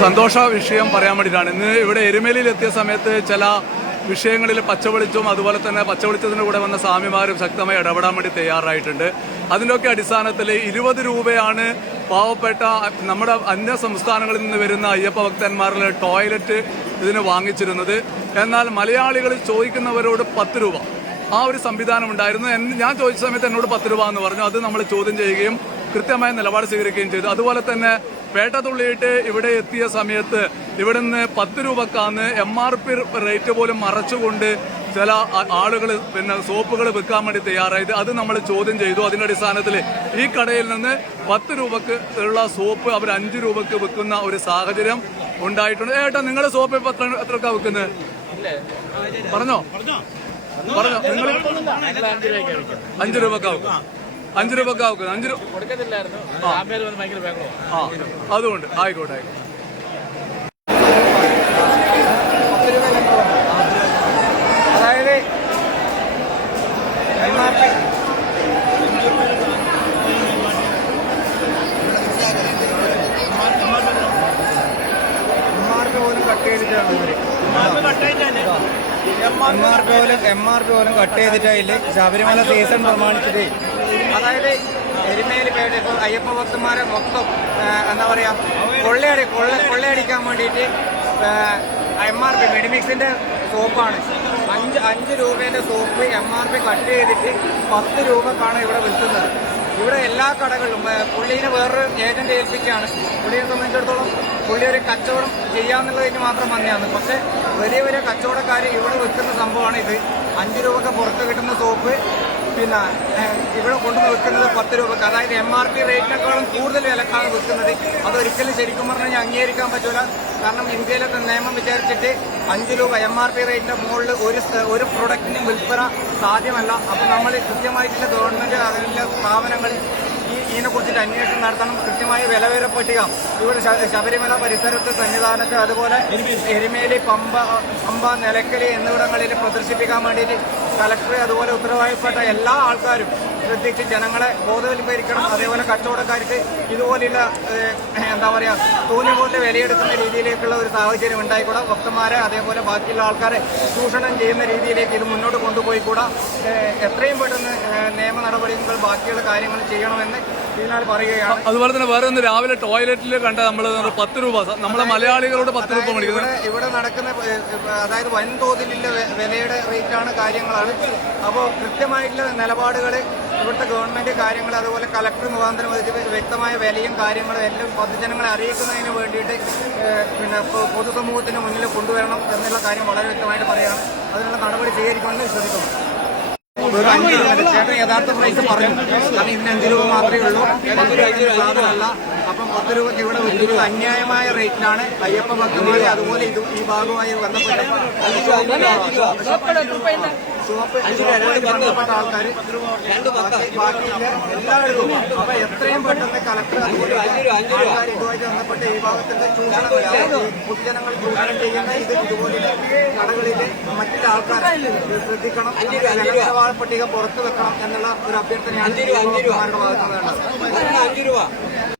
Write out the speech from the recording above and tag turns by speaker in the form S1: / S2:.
S1: സന്തോഷ വിഷയം പറയാൻ വേണ്ടിയിട്ടാണ്. ഇന്ന് ഇവിടെ എരുമേലിയിൽ എത്തിയ സമയത്ത് ചില വിഷയങ്ങളിൽ പച്ചവെളിച്ചവും അതുപോലെ തന്നെ പച്ചവെളിച്ചത്തിന്റെ കൂടെ വന്ന സ്വാമിമാരും ശക്തമായി ഇടപെടാൻ വേണ്ടി തയ്യാറായിട്ടുണ്ട്. അതിന്റെയൊക്കെ അടിസ്ഥാനത്തിൽ ഇരുപത് രൂപയാണ് പാവപ്പെട്ട നമ്മുടെ അന്യ സംസ്ഥാനങ്ങളിൽ നിന്ന് വരുന്ന അയ്യപ്പ ഭക്തന്മാരുടെ ടോയ്ലറ്റ് ഇതിന് വാങ്ങിച്ചിരുന്നത്. എന്നാൽ മലയാളികൾ ചോദിക്കുന്നവരോട് പത്ത് രൂപ. ആ ഒരു സംവിധാനം ഉണ്ടായിരുന്നു. ഞാൻ ചോദിച്ച സമയത്ത് എന്നോട് പത്ത് രൂപ എന്ന് പറഞ്ഞു. അത് നമ്മൾ ചോദ്യം ചെയ്യുകയും കൃത്യമായ നിലപാട് സ്വീകരിക്കുകയും ചെയ്തു. അതുപോലെ തന്നെ പേട്ട തുള്ളിയിട്ട് ഇവിടെ എത്തിയ സമയത്ത് ഇവിടുന്ന് പത്ത് രൂപക്കാന്ന് എം ആർ പി റേറ്റ് പോലും മറച്ചുകൊണ്ട് ചില ആളുകൾ പിന്നെ സോപ്പുകൾ വിൽക്കാൻ വേണ്ടി തയ്യാറായത് അത് നമ്മൾ ചോദ്യം ചെയ്തു. അതിന്റെ അടിസ്ഥാനത്തിൽ ഈ കടയിൽ നിന്ന് പത്ത് രൂപക്ക് ഉള്ള സോപ്പ് അവർ അഞ്ച് രൂപക്ക് വിൽക്കുന്ന ഒരു സാഹചര്യം ഉണ്ടായിട്ടുണ്ട്. ഏട്ടാ നിങ്ങൾ സോപ്പ് ഇപ്പൊ എത്ര എത്രക്കാ വിൽക്കുന്നത്? പറഞ്ഞോ? പറഞ്ഞോ. നിങ്ങൾ അഞ്ച് രൂപക്കാവും അഞ്ച് രൂപക്കാവും അഞ്ച് രൂപ ആ. അതുകൊണ്ട് ആയിക്കോട്ടെ ആയിക്കോട്ടെ.
S2: അതായത് എം ആർ പി. പോലും കട്ട് ചെയ്തിട്ടാണ് ഇവർ. എം ആർ പി പോലും എം ആർ പി പോലും കട്ട് ചെയ്തിട്ടില്ല ശബരിമല സീസൺ പ്രമാണിച്ചിട്ട് അതായത് എരുമേലി പേരുടെ ഇപ്പോൾ അയ്യപ്പ ഭക്തന്മാരെ മൊത്തം എന്താ പറയുക കൊള്ളയടി കൊള്ള കൊള്ളയടിക്കാൻ വേണ്ടിയിട്ട് എം ആർ പി മെഡിമിക്സിന്റെ സോപ്പാണ്. അഞ്ച് അഞ്ച് രൂപേന്റെ soap M R P cut ചെയ്തിട്ട് പത്ത് രൂപക്കാണ് ഇവിടെ വിൽക്കുന്നത്. ഇവിടെ എല്ലാ കടകളിലും പുള്ളീനെ വേറൊരു ഏജന്റ് ഏൽപ്പിക്കുകയാണ്. പുള്ളിയെ സംബന്ധിച്ചിടത്തോളം പുള്ളി ഒരു കച്ചവടം ചെയ്യാന്നുള്ളതിന് മാത്രം വന്നെയാണ് പക്ഷെ വലിയ വലിയ കച്ചവടക്കാർ ഇവിടെ വിൽക്കുന്ന സംഭവമാണ് ഇത് അഞ്ച് രൂപക്ക് പുറത്ത് കിട്ടുന്ന സോപ്പ് പിന്നെ ഇവിടെ കൊണ്ടുവന്ന് വിൽക്കുന്നത് പത്ത് രൂപക്ക്. അതായത് എം ആർ പി റേറ്റിനേക്കാളും കൂടുതൽ വിലക്കാണ് വിൽക്കുന്നത്. അതൊരിക്കലും ശരിക്കും പറഞ്ഞാൽ അംഗീകരിക്കാൻ പറ്റൂല. കാരണം ഇന്ത്യയിലെ നിയമം വിചാരിച്ചിട്ട് അഞ്ച് രൂപ എം ആർ പി റേറ്റിന്റെ മുകളിൽ ഒരു ഒരു പ്രൊഡക്റ്റിനും വിൽപ്പന സാധ്യമല്ല. അപ്പോൾ നമ്മൾ കൃത്യമായിട്ടുള്ള ഗവൺമെന്റ് അതിന്റെ സ്ഥാപനങ്ങൾ ഈ ഇതിനെ കുറിച്ചിട്ട് അന്വേഷണം നടത്തണം. കൃത്യമായ വിലവേര പട്ടിക ഇവിടെ ശബരിമല പരിസരത്ത് സന്നിധാനത്ത് അതുപോലെ എരുമേലി പമ്പ പമ്പ നിലക്കലി എന്നിവിടങ്ങളിൽ പ്രദർശിപ്പിക്കാൻ വേണ്ടിയിട്ട് കലക്ടർ അതുപോലെ ഉത്തരവാദിപ്പെട്ട എല്ലാ ആൾക്കാരും ശ്രദ്ധിച്ച് ജനങ്ങളെ ബോധവൽക്കരിക്കണം. അതേപോലെ കച്ചവടക്കാർക്ക് ഇതുപോലെയുള്ള എന്താ പറയുക തോന്നി പോലെ വിലയെടുക്കുന്ന രീതിയിലേക്കുള്ള ഒരു സാഹചര്യം ഉണ്ടായിക്കൂടാ. ഭക്തന്മാരെ അതേപോലെ ബാക്കിയുള്ള ആൾക്കാരെ ചൂഷണം ചെയ്യുന്ന രീതിയിലേക്ക് ഇത് മുന്നോട്ട് കൊണ്ടുപോയിക്കൂടാ. എത്രയും പെട്ടെന്ന് നിയമ നടപടികൾ ബാക്കിയുള്ള കാര്യങ്ങൾ ചെയ്യണമെന്ന് ഇതിനാൽ പറയുകയാണ്.
S1: അതുപോലെ തന്നെ വേറെ ഒന്ന് രാവിലെ ടോയ്ലറ്റിൽ കണ്ട നമ്മൾ പത്ത് രൂപ നമ്മളെ മലയാളികളോട് പത്ത് രൂപ മേടിക്കുന്നത്.
S2: ഇവിടെ നടക്കുന്ന അതായത് വൻതോതിലുള്ള വിലയുടെ റേറ്റാണ് കാര്യങ്ങളാണ്. അപ്പോൾ കൃത്യമായിട്ടുള്ള നിലപാടുകൾ ഇവിടുത്തെ ഗവൺമെന്റ് കാര്യങ്ങൾ അതുപോലെ കലക്ടർ മുഖാന്തരം വ്യക്തമായ വിലയും കാര്യങ്ങളും എല്ലാം പൊതുജനങ്ങളെ അറിയിക്കുന്നതിന് വേണ്ടിയിട്ട് പിന്നെ പൊതുസമൂഹത്തിന് മുന്നിൽ കൊണ്ടുവരണം എന്നുള്ള കാര്യം വളരെ വ്യക്തമായിട്ട് പറയുകയാണ് അതിനുള്ള നടപടി സ്വീകരിക്കണമെന്ന് വിശ്വസിക്കുന്നു ഒരു അഞ്ച് രൂപ ചേട്ടൻ യഥാർത്ഥ പ്രൈസ് പറഞ്ഞു കാരണം ഇതിന് അഞ്ച് രൂപ മാത്രമേ ഉള്ളൂ പത്ത് രൂപ സാധനമല്ല അപ്പം പത്ത് രൂപയ്ക്ക് ഇവിടെ വിൽക്കുന്നത് അന്യായമായ റേറ്റിലാണ് അയ്യപ്പ ഭക്തന്മാരെ അതുപോലെ ഇത് ഈ ഭാഗമായി ബന്ധപ്പെട്ട ചുവപ്പ് ബന്ധപ്പെട്ട ആൾക്കാർ എല്ലാവരും അപ്പൊ എത്രയും പെട്ടെന്ന് കലക്ടർ അതുപോലെ ആൾക്കാർ ഇതുമായിട്ട് ബന്ധപ്പെട്ട് ഈ ഭാഗത്തിന്റെ ചൂഷണം പൊതുജനങ്ങൾ ചൂഷണം ചെയ്യുന്ന ഇത് ഇതുപോലുള്ള കടകളിൽ മറ്റുള്ള ആൾക്കാർ ശ്രദ്ധിക്കണം നിലവാര പട്ടിക പുറത്തു വെക്കണം എന്നുള്ള ഒരു അഭ്യർത്ഥനയാണ് അഞ്ചു രൂപ